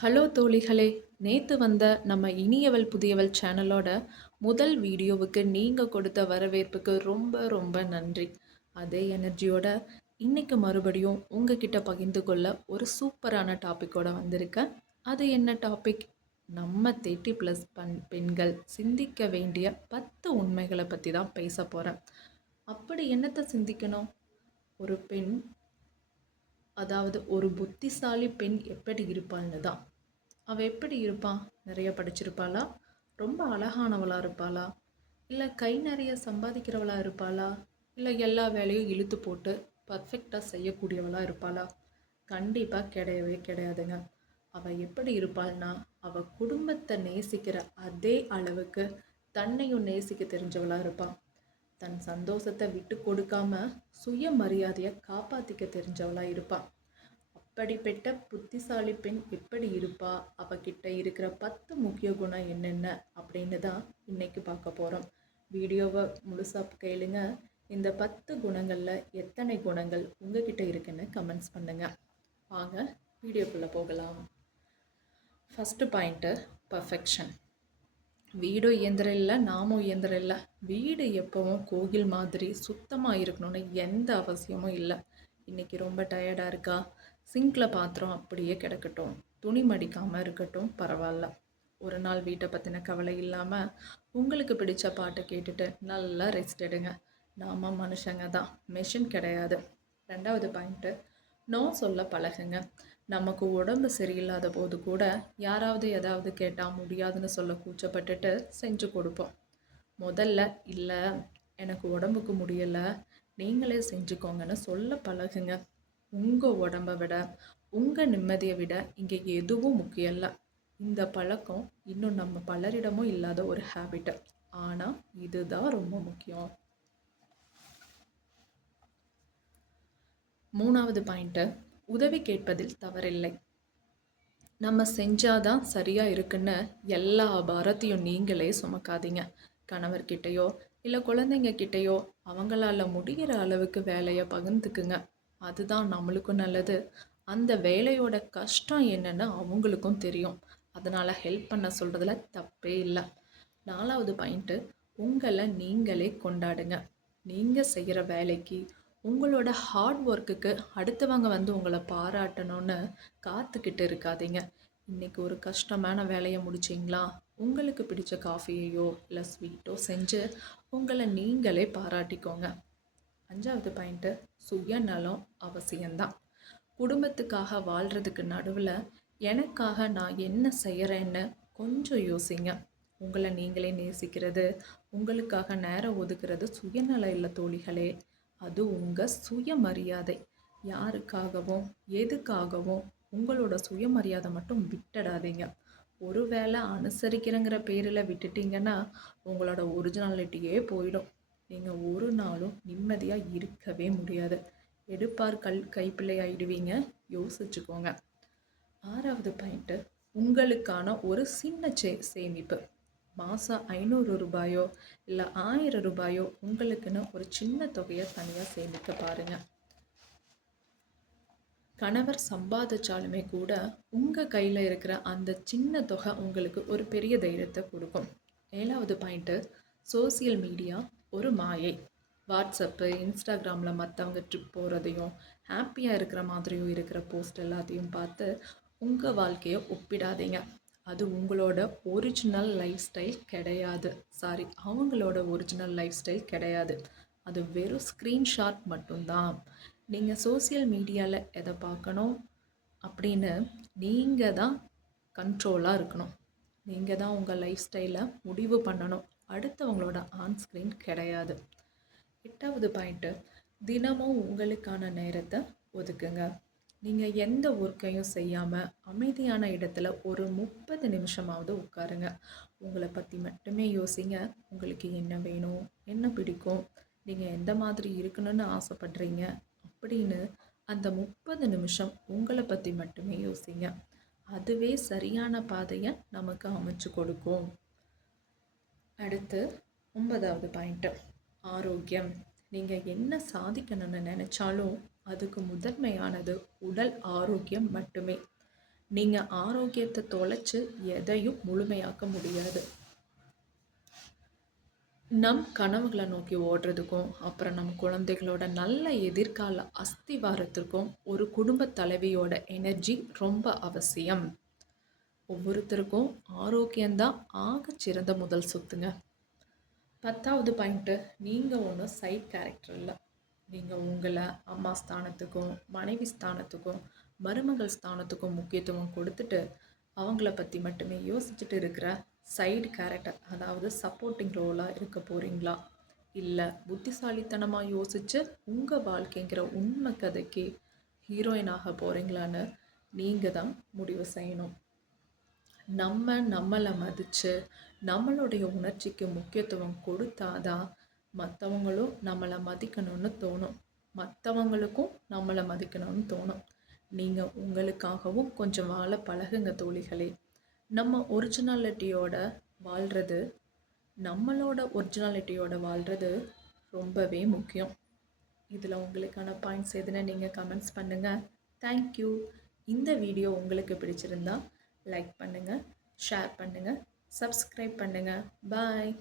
Hello தோழிகளே! நேத்து வந்த நம்ம இனியவள் புதியவள் சேனலோட முதல் வீடியோவுக்கு நீங்க கொடுத்த வரவேற்புக்கு ரொம்ப ரொம்ப நன்றி. அதே எனர்ஜியோட இன்னைக்கு மறுபடியும் உங்ககிட்ட பகிர்ந்து கொள்ள ஒரு சூப்பரான டாபிக்கோட வந்திருக்கேன். அது என்ன டாபிக்? நம்ம 30+ பெண்கள் சிந்திக்க வேண்டிய 10 உண்மைகளை பற்றி தான் பேச போகிறேன். அப்படி என்னத்தை சிந்திக்கணும்? ஒரு பெண், அதாவது ஒரு புத்திசாலி பெண் எப்படி இருப்பாள்னு தான். அவள் எப்படி இருப்பான்? நிறைய படிச்சிருப்பாளா? ரொம்ப அழகானவளாக இருப்பாளா? இல்லை கை நிறைய சம்பாதிக்கிறவளாக இருப்பாளா? இல்லை எல்லா வேலையும் இழுத்து போட்டு பர்ஃபெக்டாக செய்யக்கூடியவளாக இருப்பாளா? கண்டிப்பாக கிடையவே கிடையாதுங்க. அவள் எப்படி இருப்பாள்னா, அவள் குடும்பத்தை நேசிக்கிற அதே அளவுக்கு தன்னையும் நேசிக்க தெரிஞ்சவளாக இருப்பாள். தன் சந்தோஷத்தை விட்டு கொடுக்காம சுயமரியாதையை காப்பாற்றிக்க தெரிஞ்சவளாக இருப்பாள். அப்படிப்பட்ட புத்திசாலி பெண் எப்படி இருப்பா, அவகிட்ட இருக்கிற 10 முக்கிய குணம் என்னென்ன அப்படின்னு தான் இன்னைக்கு பார்க்க போகிறோம். வீடியோவை முழுசாக கேளுங்க. இந்த 10 குணங்களில் எத்தனை குணங்கள் உங்ககிட்ட இருக்குன்னு கமெண்ட்ஸ் பண்ணுங்க. வாங்க வீடியோக்குள்ளே போகலாம். First point, perfection. வீடும் இயந்திரம் இல்லை, நாமும் இயந்திரம் இல்லை. வீடு எப்பவும் கோயில் மாதிரி சுத்தமாக இருக்கணும்னு எந்த அவசியமும் இல்லை. இன்றைக்கி ரொம்ப டயர்டாக இருக்கா, சிங்கில் பாத்திரம் அப்படியே கிடக்கட்டும், துணி மடிக்காமல் இருக்கட்டும், பரவாயில்ல. ஒரு நாள் வீட்டை பற்றின கவலை இல்லாமல் உங்களுக்கு பிடிச்ச பாட்டை கேட்டுட்டு நல்லா ரெஸ்ட் எடுங்க. நாம் மனுஷங்க தான், மெஷின் கிடையாது. ரெண்டாவது பாயிண்ட்டு, நோ சொல்ல பழகுங்க. நமக்கு உடம்பு சரியில்லாத போது கூட யாராவது ஏதாவது கேட்டால் முடியாதுன்னு சொல்ல கூச்சப்பட்டுட்டு செஞ்சு கொடுப்போம். முதல்ல இல்லை, எனக்கு உடம்புக்கு முடியலை, நீங்களே செஞ்சுக்கோங்கன்னு சொல்ல பழகுங்க. உங்கள் உடம்பை விட, உங்கள் நிம்மதியை விட இங்கே எதுவும் முக்கியம் இல்லை. இந்த பழக்கம் இன்னும் நம்ம பலரிடமும் இல்லாத ஒரு ஹேபிட்டு. ஆனால் இதுதான் ரொம்ப முக்கியம். மூணாவது பாயிண்ட்டு, உதவி கேட்பதில் தவறில்லை. நம்ம செஞ்சாதான் சரியாக இருக்குன்னு எல்லா பாரத்தையும் நீங்களே சுமக்காதீங்க. கணவர்கிட்டையோ இல்லை குழந்தைங்க கிட்டேயோ அவங்களால முடிகிற அளவுக்கு வேலையை பகிர்ந்துக்குங்க. அதுதான் நம்மளுக்கும் நல்லது. அந்த வேலையோட கஷ்டம் என்னன்னு அவங்களுக்கும் தெரியும். அதனால் ஹெல்ப் பண்ண சொல்கிறதுல தப்பே இல்லை. நாலாவது பாயிண்ட்டு, உங்களை நீங்களே கொண்டாடுங்க. நீங்கள் செய்கிற வேலைக்கு, உங்களோட ஹார்ட் ஒர்க்குக்கு அடுத்தவங்க வந்து உங்களை பாராட்டணும்னு காத்துக்கிட்டு இருக்காதீங்க. இன்றைக்கி ஒரு கஷ்டமான வேலையை முடிச்சிங்களா, உங்களுக்கு பிடிச்ச காஃபியையோ இல்லை ஸ்வீட்டோ செஞ்சு உங்களை நீங்களே பாராட்டிக்கோங்க. அஞ்சாவது பாயிண்ட்டு, சுயநலம் அவசியம்தான். குடும்பத்துக்காக வாழ்கிறதுக்கு நடுவில் எனக்காக நான் என்ன செய்கிறேன்னு கொஞ்சம் யோசிங்க. உங்களை நீங்களே நேசிக்கிறது, உங்களுக்காக நேரம் ஒதுக்குறது சுயநலம் இல்லை தோழிகளே. அது உங்கள் சுயமரியாதை. யாருக்காகவும் எதுக்காகவும் உங்களோட சுயமரியாதை மட்டும் விட்டுடாதீங்க. ஒருவேளை அனுசரிக்கிறங்கிற பேரில் விட்டுட்டிங்கன்னா உங்களோட ஒரிஜினாலிட்டியே போயிடும். நீங்கள் ஒரு நாளும் நிம்மதியாக இருக்கவே முடியாது. எடுப்பார் கைப்பிள்ளை ஆயிடுவீங்க. யோசிச்சுக்கோங்க. ஆறாவது பாயிண்ட்டு, உங்களுக்கான ஒரு சின்ன சேமிப்பு. மாதம் 500 ரூபாயோ இல்லை 1000 ரூபாயோ உங்களுக்குன்னு ஒரு சின்ன தொகையை தனியாக சேமிக்க பாருங்கள். கணவர் சம்பாதிச்சாலுமே கூட உங்கள் கையில் இருக்கிற அந்த சின்ன தொகை உங்களுக்கு ஒரு பெரிய தைரியத்தை கொடுக்கும். ஏழாவது பாயிண்ட்டு, சோசியல் மீடியா ஒரு மாயை. வாட்ஸ்அப்பு, இன்ஸ்டாகிராமில் மற்றவங்க ட்ரிப் போகிறதையும் ஹாப்பியாக இருக்கிற மாதிரியும் இருக்கிற போஸ்ட் எல்லாத்தையும் பார்த்து உங்கள் வாழ்க்கையை ஒப்பிடாதீங்க. அது உங்களோட ஒரிஜினல் லைஃப் ஸ்டைல் கிடையாது. அவங்களோட ஒரிஜினல் லைஃப் ஸ்டைல் கிடையாது. அது வெறும் ஸ்க்ரீன்ஷாட் மட்டும்தான். நீங்கள் சோசியல் மீடியாவில் எதை பார்க்கணும் அப்படின்னு நீங்கள் தான் கண்ட்ரோலாக இருக்கணும். நீங்கள் தான் உங்கள் லைஃப் ஸ்டைலை முடிவு பண்ணணும். அடுத்தவங்களோட ஆன் ஸ்க்ரீன் கிடையாது. எட்டாவது பாயிண்ட்டு, தினமும் உங்களுக்கான நேரத்தை ஒதுக்குங்க. நீங்கள் எந்த ஒர்க்கையும் செய்யாமல் அமைதியான இடத்துல ஒரு 30 நிமிஷமாவது உட்காருங்க. உங்களை பற்றி மட்டுமே யோசிங்க. உங்களுக்கு என்ன வேணும், என்ன பிடிக்கும், நீங்கள் எந்த மாதிரி இருக்கணும்னு ஆசைப்படுறீங்க அப்படின்னு அந்த 30 நிமிஷம் உங்களை பற்றி மட்டுமே யோசிங்க. அதுவே சரியான பாதையை நமக்கு அமைச்சு கொடுக்கும். அடுத்து 9வது பாயிண்ட்டு, ஆரோக்கியம். நீங்கள் என்ன சாதிக்கணும்னு நினச்சாலும் அதுக்கு முதன்மையானது உடல் ஆரோக்கியம் மட்டுமே. நீங்கள் ஆரோக்கியத்தை தொலைச்சு எதையும் முழுமையாக்க முடியாது. நம் கனவுகளை நோக்கி ஓடுறதுக்கும் அப்புறம் நம் குழந்தைகளோட நல்ல எதிர்கால அஸ்திவாரத்திற்கும் ஒரு குடும்ப தலைவியோட எனர்ஜி ரொம்ப அவசியம். ஒவ்வொருத்தருக்கும் ஆரோக்கியம்தான் ஆக சிறந்த முதல் சொத்துங்க. 10வது பாயிண்ட்டு, நீங்கள் ஒன்றும் சைட் கேரக்டர் இல்லை. நீங்கள் உங்களை அம்மா ஸ்தானத்துக்கும் மனைவி ஸ்தானத்துக்கும் மருமகள் ஸ்தானத்துக்கும் முக்கியத்துவம் கொடுத்துட்டு அவங்கள பற்றி மட்டுமே யோசிச்சுட்டு இருக்கிற சைடு கேரக்டர், அதாவது சப்போர்ட்டிங் ரோலாக இருக்க போகிறீங்களா, இல்லை புத்திசாலித்தனமாக யோசித்து உங்கள் வாழ்க்கைங்கிற உண்மை கதைக்கு ஹீரோயின் ஆக போகிறீங்களான்னு நீங்கள் தான் முடிவு செய்யணும். நம்மளை மதித்து நம்மளுடைய உணர்ச்சிக்கு முக்கியத்துவம் கொடுத்தாதான் மற்றவங்களும் நம்மளை மதிக்கணும்னு தோணும், மற்றவங்களுக்கும் நம்மளை மதிக்கணும்னு தோணும். நீங்கள் உங்களுக்காகவும் கொஞ்சம் வாழ பழகுங்க தோழிகளே. நம்ம நம்மளோட ஒரிஜினாலிட்டியோட வாழ்கிறது ரொம்பவே முக்கியம். இதில் உங்களுக்கான பாயிண்ட்ஸ் எதுன்னு நீங்கள் கமெண்ட்ஸ் பண்ணுங்கள். தேங்க்யூ. இந்த வீடியோ உங்களுக்கு பிடிச்சிருந்தா லைக் பண்ணுங்கள், ஷேர் பண்ணுங்கள், சப்ஸ்கிரைப் பண்ணுங்கள். பாய்.